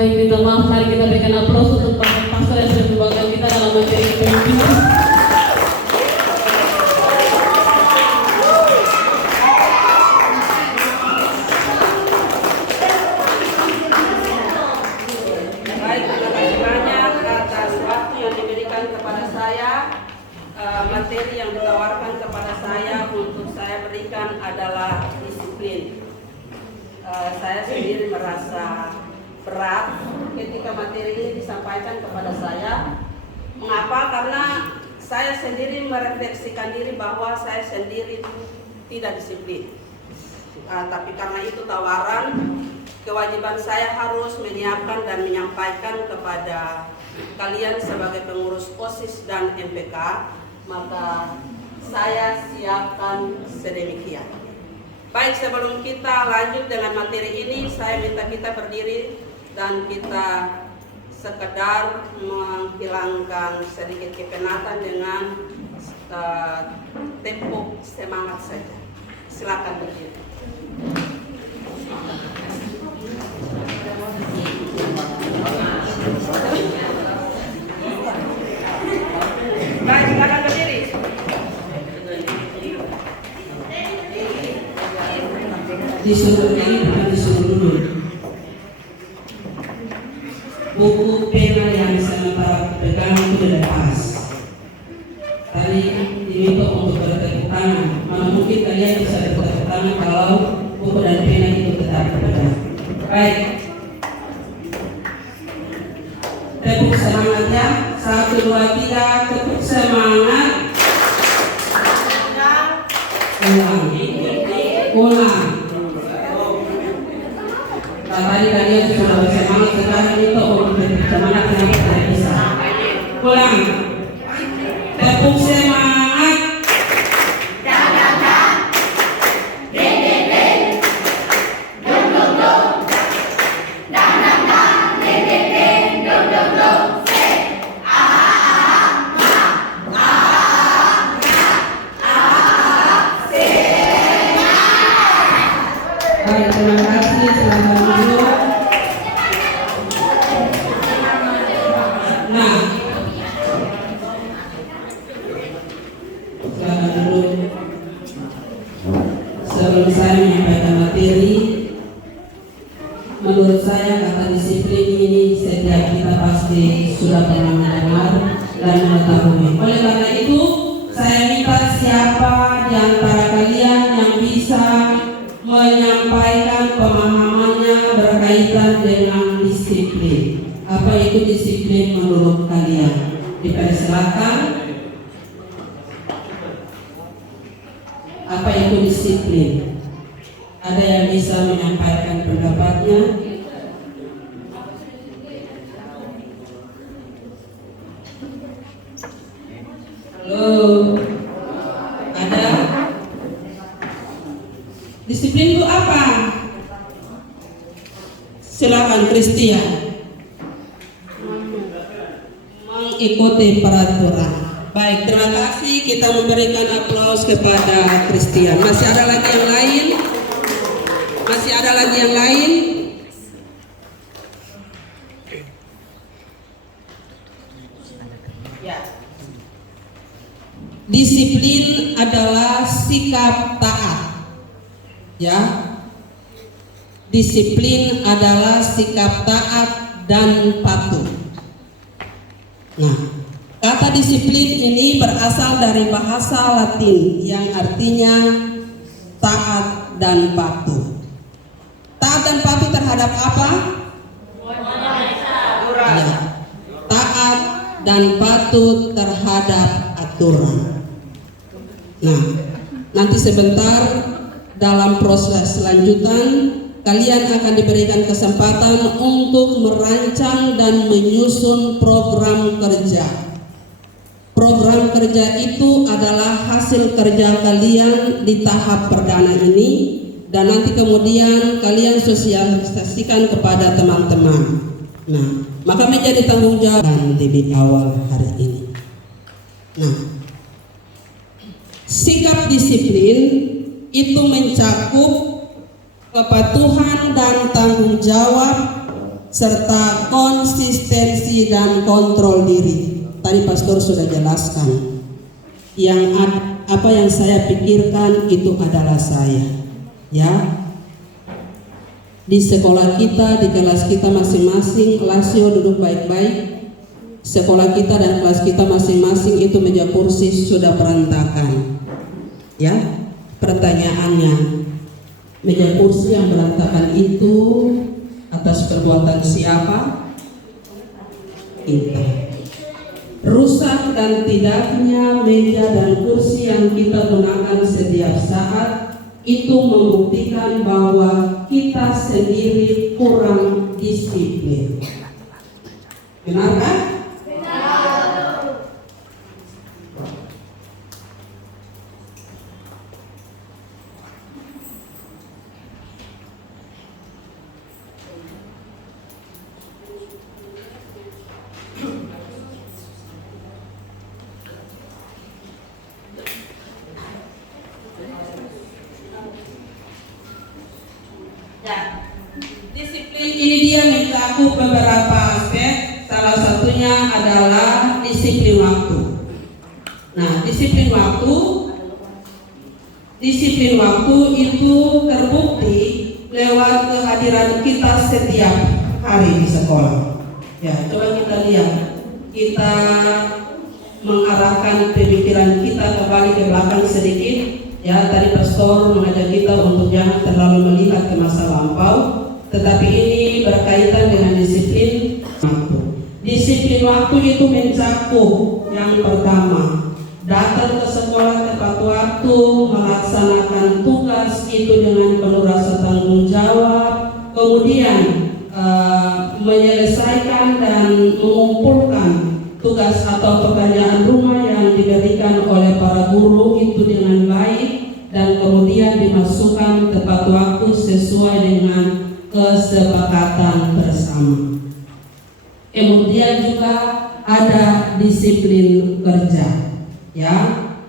Baik, minta maaf, mari kita berikan aplaus untuk Pak Pastor yang sudah membawakan kita dalam materi kepemimpinan. Baik, terima kasih banyak atas waktu yang diberikan kepada saya. Materi yang ditawarkan kepada saya untuk saya berikan adalah disiplin. Saya sendiri merasa berat ketika materi ini disampaikan kepada saya. Mengapa? Karena saya sendiri merefleksikan diri bahwa saya sendiri tidak disiplin. Tapi karena itu tawaran, kewajiban saya harus menyiapkan dan menyampaikan kepada kalian sebagai pengurus OSIS dan MPK, maka saya siapkan sedemikian. Baik, sebelum kita lanjut dengan materi ini, saya minta kita berdiri dan kita sekedar menghilangkan sedikit kepenatan dengan tepuk semangat saja. Silakan berdiri. Baik, silakan berdiri. Disuruh ini bukan disuruh dulu. Buku pena yang sementara pegang itu dilepas. Tadi diminta untuk bertepuk tangan. Mana mungkin kalian bisa bertepuk tangan kalau buku dan pena itu tetap pegang. Baik. Tepuk semangatnya. 1, 2, 3. Tepuk semangat. Ulang. Tadi kalian sudah bersemangat, sekarang itu untuk bersemangat yang tidak bisa. Ulang. Tepuk semangat. Baik, terima kasih. Selamat dulu. Nah, selamat dulu. Sebelum saya menyampaikan materi, menurut saya kata disiplin ini setiap kita pasti sudah pernah mendengar dan mengetahui. Oleh karena itu, saya minta siapa di antara kalian yang bisa menyampaikan pemahamannya berkaitan dengan disiplin. Apa itu disiplin menurut kalian? Dipersilakan. Apa itu disiplin? Ada yang bisa menyampaikan pendapatnya? Halo, ada? Disiplin itu apa? Silakan Christian. Mengikuti peraturan. Baik, terima kasih. Kita memberikan aplaus kepada Christian. Masih ada lagi yang lain? Masih ada lagi yang lain? Ya. Disiplin adalah sikap taat. Ya, disiplin adalah sikap taat dan patuh. Nah, kata disiplin ini berasal dari bahasa Latin yang artinya taat dan patuh. Taat dan patuh terhadap apa? Ya, taat dan patuh terhadap aturan. Nah, nanti sebentar dalam proses selanjutan, kalian akan diberikan kesempatan untuk merancang dan menyusun program kerja. Program kerja itu adalah hasil kerja kalian di tahap perdana ini, dan nanti kemudian kalian sosialisasikan kepada teman-teman. Nah, maka menjadi tanggung jawab di awal hari ini. Nah, sikap disiplin itu mencakup kepatuhan dan tanggung jawab serta konsistensi dan kontrol diri. Tadi pastor sudah jelaskan. Apa yang saya pikirkan itu adalah saya. Ya. Di sekolah kita, di kelas kita masing-masing, Lasio duduk baik-baik. Sekolah kita dan kelas kita masing-masing itu meja kursi sudah berantakan. Ya. Pertanyaannya, meja kursi yang berantakan itu atas perbuatan siapa? Kita. Rusak dan tidaknya meja dan kursi yang kita gunakan setiap saat itu membuktikan bahwa kita sendiri kurang disiplin. Benar kan? Disiplin ini dia mencakup beberapa aspek. Salah satunya adalah disiplin waktu. Nah, disiplin waktu itu terbukti lewat kehadiran kita setiap hari di sekolah. Ya, coba kita lihat. Kita mengarahkan pemikiran kita kembali ke belakang sedikit. Ya, tadi pastor mengajak kita untuk jangan terlalu melihat ke masa lampau, tetapi ini berkaitan dengan disiplin waktu. Disiplin waktu itu mencakup yang pertama, datang ke sekolah tepat waktu, melaksanakan tugas itu dengan penuh rasa tanggung jawab, kemudian menyelesaikan dan mengumpulkan tugas atau pekerjaan rumah yang diberikan oleh para guru itu dengan baik, dan kemudian dimasukkan tepat waktu sesuai dengan kesepakatan bersama. Kemudian juga ada disiplin kerja. Ya,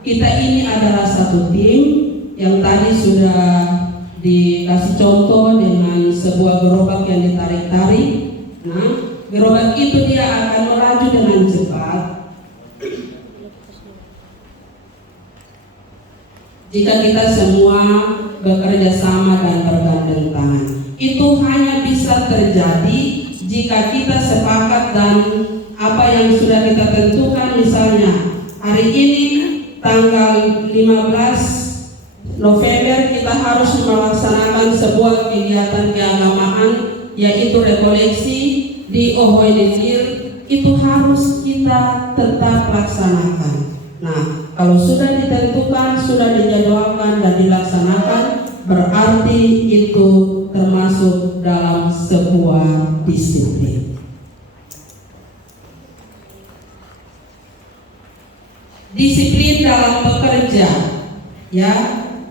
kita ini adalah satu tim yang tadi sudah dikasih contoh dengan sebuah gerobak yang ditarik-tarik. Nah, gerobak itu dia akan melaju dengan cepat jika kita semua bekerja sama dan bergandeng tangan. Itu hanya bisa terjadi jika kita sepakat dan apa yang sudah kita tentukan. Misalnya hari ini tanggal 15 November kita harus melaksanakan sebuah kegiatan keagamaan, yaitu rekoleksi di Ohoidilir. Itu harus kita tetap laksanakan. Nah, kalau sudah ditentukan, sudah dijadwalkan dan dilaksanakan, berarti itu termasuk dalam sebuah disiplin. Disiplin dalam bekerja, ya,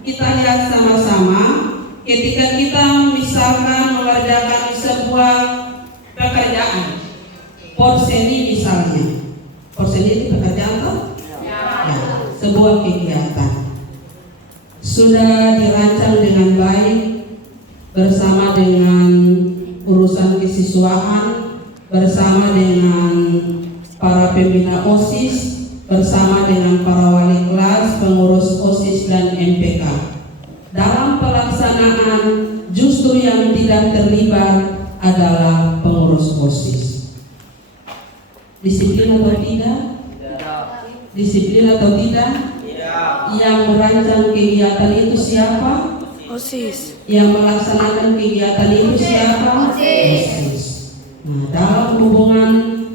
kita lihat sama-sama. Ketika kita misalkan mengerjakan sebuah pekerjaan, porseni misalnya, porseni itu pekerjaan toh? Ya, sebuah kegiatan sudah dirancang dengan baik bersama dengan urusan kesiswaan, bersama dengan para pembina OSIS, bersama dengan para wali kelas, pengurus OSIS dan MPK. Dalam pelaksanaan justru yang tidak terlibat adalah pengurus OSIS. Disiplin atau tidak? Disiplin atau tidak? Yang merancang kegiatan itu siapa? OSIS. Yang melaksanakan kegiatan itu siapa? OSIS. Nah, dalam hubungan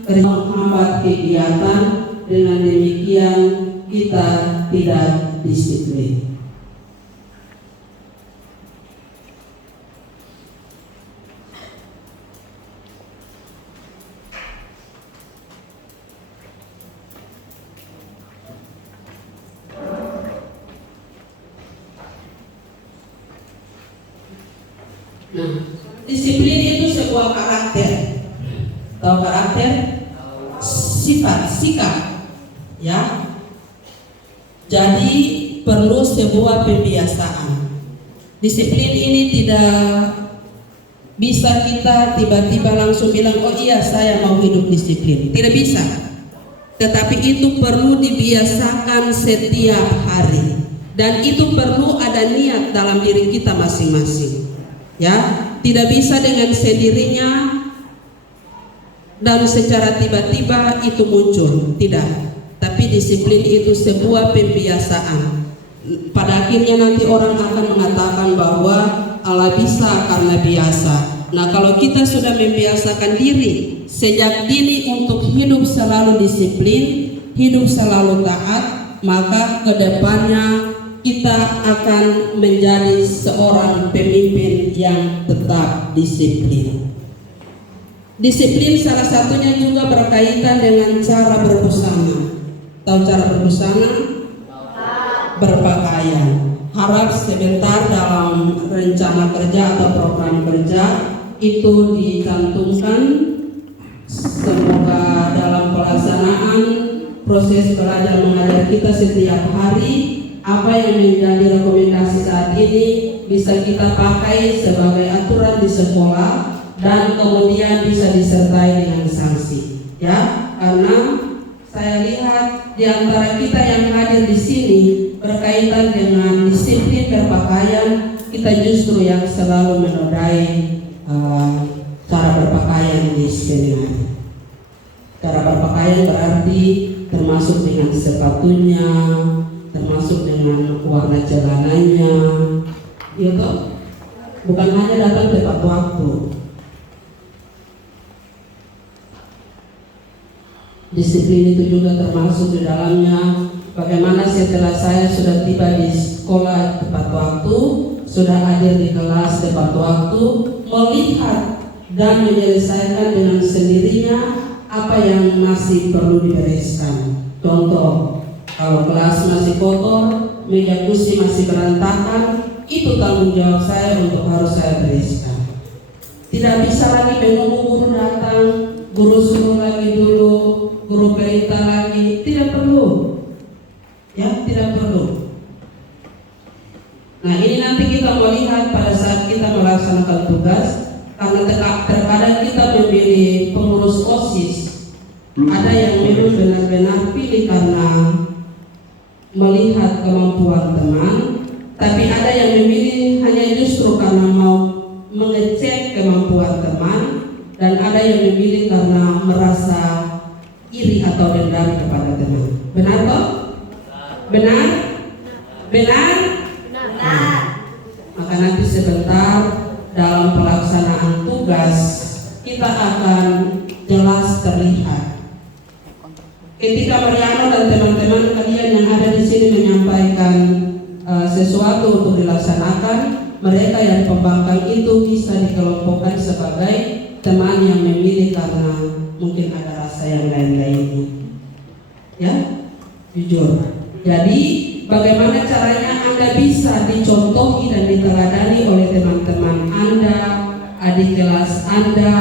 menghambat kegiatan, dengan demikian kita tidak disiplin. Nah, disiplin itu sebuah karakter. Tahu karakter? Sifat, sikap. Ya. Jadi perlu sebuah pembiasaan. Disiplin ini tidak bisa kita tiba-tiba langsung bilang, oh iya saya mau hidup disiplin. Tidak bisa. Tetapi itu perlu dibiasakan setiap hari. Dan itu perlu ada niat dalam diri kita masing-masing. Ya, tidak bisa dengan sendirinya dan secara tiba-tiba itu muncul. Tidak. Tapi disiplin itu sebuah pembiasaan. Pada akhirnya nanti orang akan mengatakan bahwa Allah bisa karena biasa. Nah, kalau kita sudah membiasakan diri sejak dini untuk hidup selalu disiplin, hidup selalu taat, maka kedepannya kita akan menjadi seorang pemimpin yang tetap disiplin. Disiplin salah satunya juga berkaitan dengan cara berbusana. Tahu cara berbusana? Berpakaian. Harap sebentar dalam rencana kerja atau program kerja itu dicantumkan. Semoga dalam pelaksanaan proses belajar mengajar kita setiap hari, apa yang menjadi rekomendasi saat ini bisa kita pakai sebagai aturan di sekolah dan kemudian bisa disertai dengan sanksi. Ya, karena saya lihat di antara kita yang hadir di sini berkaitan dengan disiplin berpakaian, kita justru yang selalu menodai cara berpakaian di sini. Cara berpakaian berarti termasuk dengan sepatunya, termasuk dengan warna celananya, gitu. Bukan hanya datang tepat waktu. Disiplin itu juga termasuk di dalamnya bagaimana setelah saya sudah tiba di sekolah tepat waktu, sudah hadir di kelas tepat waktu, melihat dan menyelesaikan dengan sendirinya apa yang masih perlu dibereskan. Contoh, kalau kelas masih kotor, meja kursi masih berantakan, itu tanggung jawab saya untuk harus saya bereskan. Tidak bisa lagi menunggu guru datang, guru suruh lagi dulu, guru perintah lagi, tidak perlu. Ya, tidak perlu. Nah, ini nanti kita melihat pada saat kita melaksanakan tugas, karena terkadang kita memilih pengurus OSIS. Ada yang memang benar-benar pilih karena melihat kemampuan teman, tapi ada yang memilih hanya justru karena mau mengecek kemampuan teman, dan ada yang memilih karena merasa iri atau dendam kepada teman. Benar toh? Benar? Benar? Benar. Maka nanti sebentar dalam pelaksanaan tugas kita akan jelas terlihat. Ketika Mariano dan teman-teman kalian yang ada di sini menyampaikan sesuatu untuk dilaksanakan, mereka yang pembangkang itu bisa dikelompokkan sebagai teman yang memilih karena mungkin ada rasa yang lain-lainnya. Ya, jujur. Jadi bagaimana caranya Anda bisa dicontohi dan diteladani oleh teman-teman Anda, adik kelas Anda,